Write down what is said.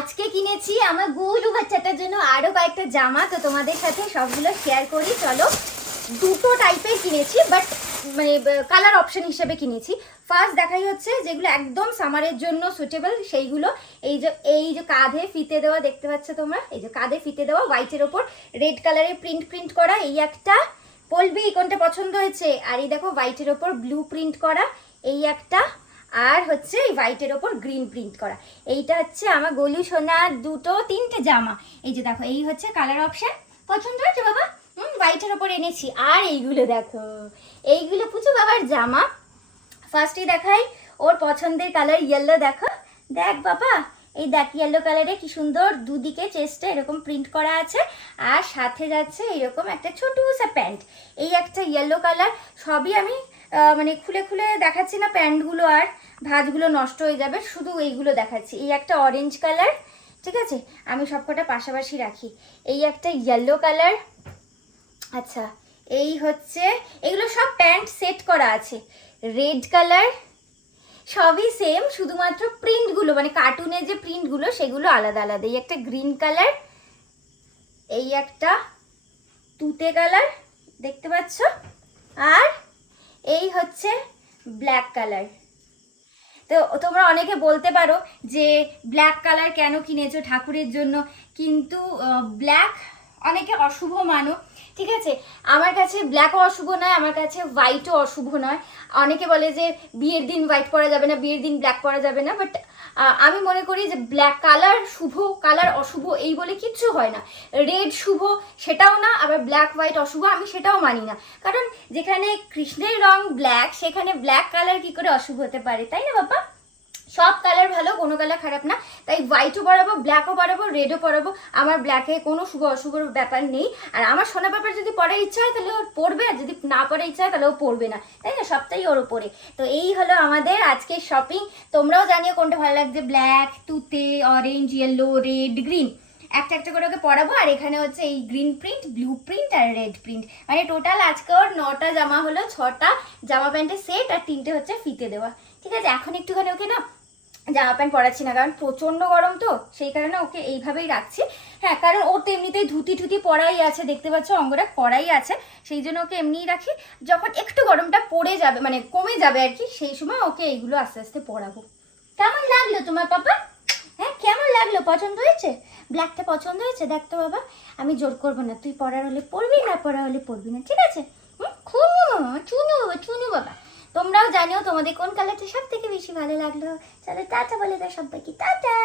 আজকে কিনেছি আমার গোলু বাচ্চাটার জন্য আরো কয়েকটা জামা, তো তোমাদের সাথে সবগুলো শেয়ার করি। চলো, দুটো টাইপের কিনেছি, বাট মানে কালার অপশন হিসেবে কিনেছি। ফার্স্ট দেখাই হচ্ছে যেগুলো একদম সামারের জন্য সুটেবল সেইগুলো। এই যে কাঁধে ফিতে দেওয়া দেখতে পাচ্ছ তোমরা, এই যে কাঁধে ফিতে দেওয়া হোয়াইটের ওপর রেড কালারের প্রিন্ট করা, এই একটা বলবি কোনটা পছন্দ হয়েছে। আর এই দেখো হোয়াইটের ওপর ব্লু প্রিন্ট করা এই একটা, আর হচ্ছে এই হোয়াইটের ওপর গ্রিন প্রিন্ট করা। এইটা হচ্ছে আমার গোলু সোনার তিনটে জামা। এই যে দেখো, এই হচ্ছে কালার অপশন। পছন্দ হয়েছে বাবা? হোয়াইটের ওপর এনেছি। আর এইগুলো দেখো, এইগুলো পুচু বাবার জামা। ফার্স্টে দেখাই ওর পছন্দের কালার ইয়েলো। দেখো, দেখ বাবা, এই দেখ ইয়েলো কালারে কি সুন্দর দুদিকে চেস্টে এরকম প্রিন্ট করা আছে, আর সাথে যাচ্ছে এরকম একটা ছোট সা প্যান্ট। এই একটা ইয়েলো কালার। সবই আমি মানে খুলে খুলে দেখাচ্ছি না, প্যান্টগুলো আর ভাঁজগুলো নষ্ট হয়ে যাবে, শুধু এইগুলো দেখাচ্ছি। এই একটা অরেঞ্জ কালার, ঠিক আছে, আমি সবকটা পাশাপাশি রাখি। এই একটা ইয়েলো কালার। আচ্ছা, এই হচ্ছে, এগুলো সব প্যান্ট সেট করা আছে। রেড কালার, সবই সেম, শুধুমাত্র প্রিন্টগুলো মানে কার্টুনের যে প্রিন্টগুলো সেগুলো আলাদা আলাদা। এই একটা গ্রিন কালার, এই একটা তুতে কালার দেখতে পাচ্ছ, আর এই হচ্ছে ব্ল্যাক কালার। তো তোমরা অনেকে বলতে পারো যে ব্ল্যাক কালার কেন কিনেছো ঠাকুরের জন্য, কিন্তু ব্ল্যাক অনেকে অশুভ মানো, ঠিক আছে। আমার কাছে ব্ল্যাকও অশুভ নয়, আমার কাছে হোয়াইটও অশুভ নয়। অনেকে বলে যে বিয়ের দিন হোয়াইট পরা যাবে না, বিয়ের দিন ব্ল্যাক পরা যাবে না, বাট আমি মনে করি যে ব্ল্যাক কালার শুভ, কালার অশুভ এই বলে কিচ্ছু হয় না। রেড শুভ সেটাও না, আবার ব্ল্যাক হোয়াইট অশুভ আমি সেটাও মানি না। কারণ যেখানে কৃষ্ণের রং ব্ল্যাক, সেখানে ব্ল্যাক কালার কি করে অশুভ হতে পারে, তাই না বাবা? সব কালার ভালো, কোনো কালার খারাপ না। তাই হোয়াইটও পরাবো, ব্ল্যাকও পরাবো, রেডও পরাবো। আমার ব্ল্যাকে কোনো শুভ অশুভর ব্যাপার নেই। আর আমার সোনা ব্যাপার যদি পরার ইচ্ছা হয় তাহলে ওর পরবে, আর যদি না পরার ইচ্ছা হয় তাহলে ও পরবে না, তাই না? সবটাই ওর ওপরে। তো এই হলো আমাদের আজকের শপিং। তোমরাও জানিও কোনটা ভালো লাগছে, ব্ল্যাক, তুতে, অরেঞ্জ, ইয়েলো, রেড, গ্রিন। একটা একটা করে ওকে পরাবো। আর এখানে হচ্ছে এই গ্রিন প্রিন্ট, ব্লু প্রিন্ট আর রেড প্রিন্ট, মানে টোটাল আজকে ওর 9টা জামা হলো, 6টা জামা প্যান্টের সেট আর 3টে হচ্ছে ফিতে দেওয়া, ঠিক আছে। এখন একটুখানি ওকে না জামা প্যান্ট পরাচ্ছি না, কারণ প্রচণ্ড গরম, তো সেই কারণে ওকে এইভাবেই রাখছি। হ্যাঁ, কারণ ওর তো এমনিতেই ধুতি পরাই আছে, দেখতে পাচ্ছ অঙ্গটা পরাই আছে, সেই জন্য ওকে এমনিই রাখি। যখন একটু গরমটা পড়ে যাবে মানে কমে যাবে আর কি, সেই সময় ওকে এইগুলো আস্তে আস্তে পরাবো। কেমন লাগলো তোমার পাপা? হ্যাঁ, কেমন লাগলো? পছন্দ হয়েছে? ব্ল্যাকটা পছন্দ হয়েছে? দেখ তো বাবা, আমি জোর করবো না, তুই পরার হলে পরবি, না পরা হলে পরবি না, ঠিক আছে? চুনু বাবা। তোমরাও জানিও তোমাদের কোন কালারটা সব থেকে বেশি ভালো লাগলো। চলো টাটা বলে দাও সবাইকে, টাটা।